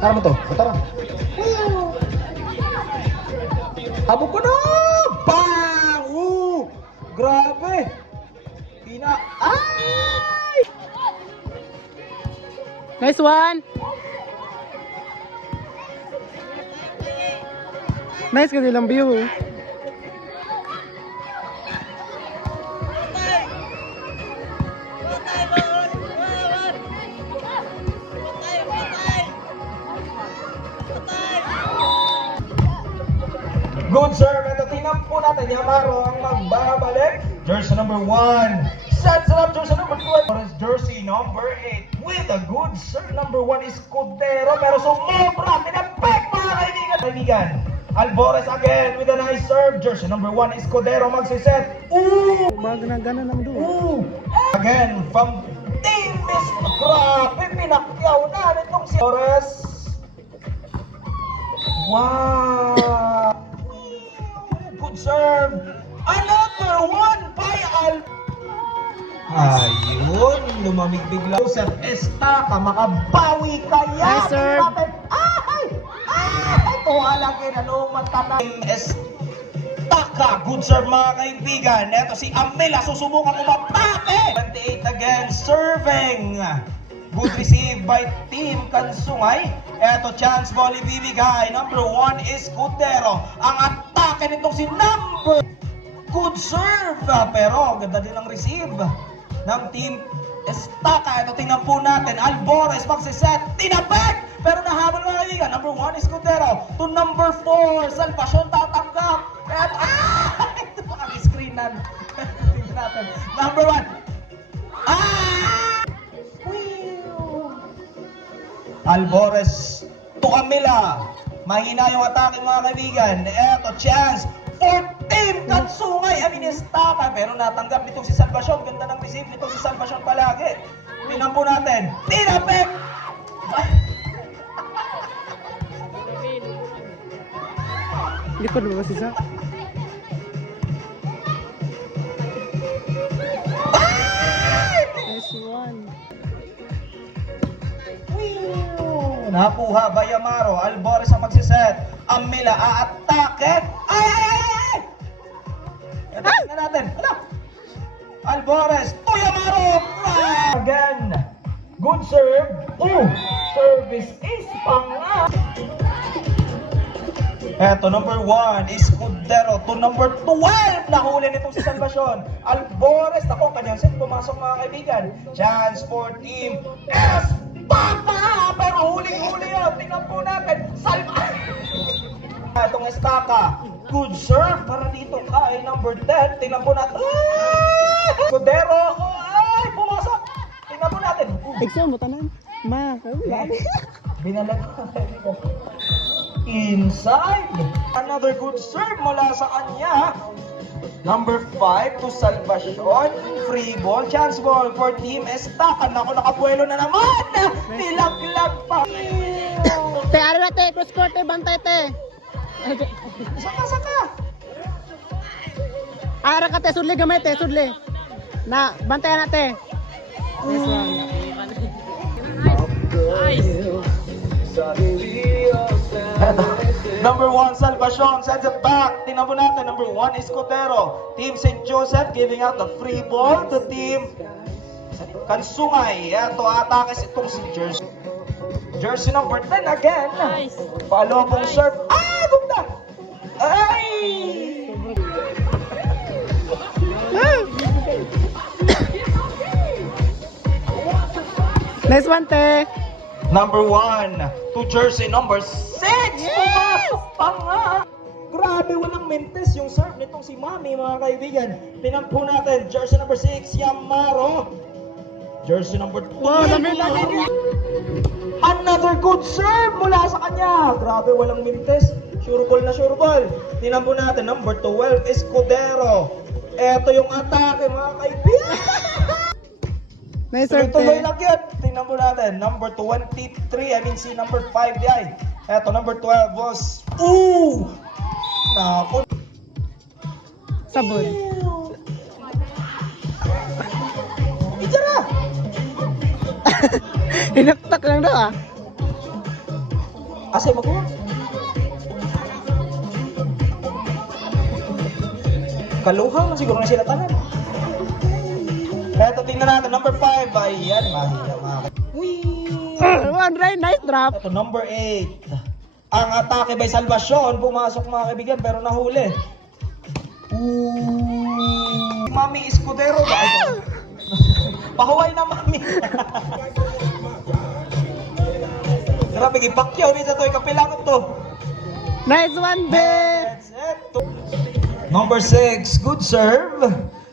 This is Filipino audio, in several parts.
Tara mo to. Tara. Habog ko na! Bang! Grabe! Ay! Nice one! Nice kasi lang view. Good serve. Ito tingnan po natin. Yamaro ang magbabalik. Jersey number 1. Sets it up. Jersey number 2. Jersey number 8. With a good serve. Number 1 is Cordero. Pero sumobra. Tinapek mga kaibigan. Alvarez again with a nice serve. Jersey number 1 is Cordero. Magsiset. Bago na gano'n ang doon. Again from Team Miss. Grabe. Pinakyaw na nitong si Alvarez. Wow. Good serve. Another one by Ayun, lumamig bigla. Joseph Estaca, makabawi kaya. Nice serve. Tuhalagin, ano matanay. Estaca, good serve mga kaibigan. Ito si Amela, susubukan umatake. 28 again, serving. Good receive by Team Kansungay. Eto, chance ball ibibigay. Number 1 is Cordero. Ang atake nitong si number. Good serve. Pero ganda din ang receive ng Team Estaca. Ito, tingnan po natin. Alvarez magsiset. Tinapek. Pero nahabol mga kaibigan. Number 1 is Cordero. To number 4. Salvacion tatanggap. Eto, ito ang screenan. Tingnan natin. Number 1. Alvarez to Camila. Mahina yung atake mga kaibigan. Eto, chance for Team Kansungay. Estaca. Pero natanggap nitong si Salvacion. Ganda ng receive nitong si Salvacion palagi. Tingnan po natin. Tinapek! Hindi pa naman si Zach. Nice one. Nakuha by Yamaro. Alvarez ang magsiset. Amila aatake. Ay! Ito, tingnan natin. Alvarez to Yamaro. Again. Good serve. Service is panga. Eto, number 1 is Cordero to number 12. Nahuli nitong si Salvacion. Alvarez. Ako, kanyang set pumasok mga kaibigan. Chance for Team Estaca. Pero huling-huli yun. Tingnan po natin. Itong Estaca. Good serve para dito kay number 10. Tingnan po natin. Cordero. Ay, pumasok. Tingnan po natin. Exo mo tanan. Ma, Binalag ko. Inside. Another good serve mula sa kanya. Number 5 to Salvacion. Free ball. Chance ball for Team Estaca. Naku, nakabuelo na naman. Nilaglag pa. Te, ari na te. Cross court te. Bantay te. Saka. Ara ka te. Sudli gamay te. Sudli. Na, bantay na te. Nice one. Number 1, Salvacion sends it back. Tingnan po natin. Number 1 is Cordero. Team St. Joseph giving out the free ball to Team Kansungay. Ito, atake itong si Jersey. Jersey number 10 again. Nice. Palobong serve. Ganda! Ay! Nice one te. Number 1 to Jersey number 6. Pumasok pa nga. Grabe, walang mentes yung serve nitong si Mami mga kaibigan. Pinampo natin. Jersey number 6, Yamaro. Jersey number 2. Wow, lamin. Another good serve mula sa kanya. Grabe, walang mintes. Sure ball na sure ball. Pinampo natin. Number 12 is Cordero. Eto yung atake mga kaibigan. Nice serve Tuloy te. lang yun. Tingnan po natin. Number 23. Si number 5 yan. Eto, number 12 was... Naku. Sabon. Itira! Hinaktak lang daw ah. Asay magkuha. Kaluha na siguro na sila tanan. Eto, tingnan natin. Number 5. Ayan, mahina mga One right, nice drop. Ito, number 8. Ang atake by Salvacion. Pumasok mga kaibigan, pero nahuli. Ooh. Mami Escudero ba? Ito. Pahuway na, Mami. Grabe, gipakyaw ni sa to. Kapilangot to. Nice one, Ben. That's it. Number 6, good serve.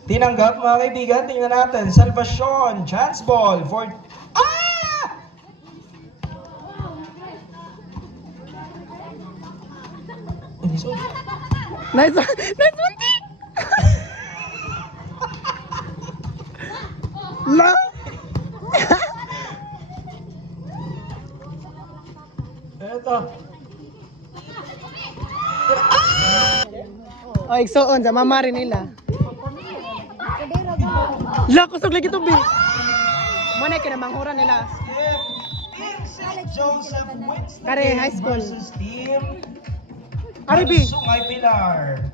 Tinanggap mga kaibigan, tingnan natin. Salvacion, chance ball for... Ah! Nice one. Nice one, T. La. Eto. O, igsoon sa mamari nila. La, kusog lagi to, B. Manay kinamanghuran nila. Team St. Joseph Winston Kare, high school. versus Team Ari, B. Sungay Pilar.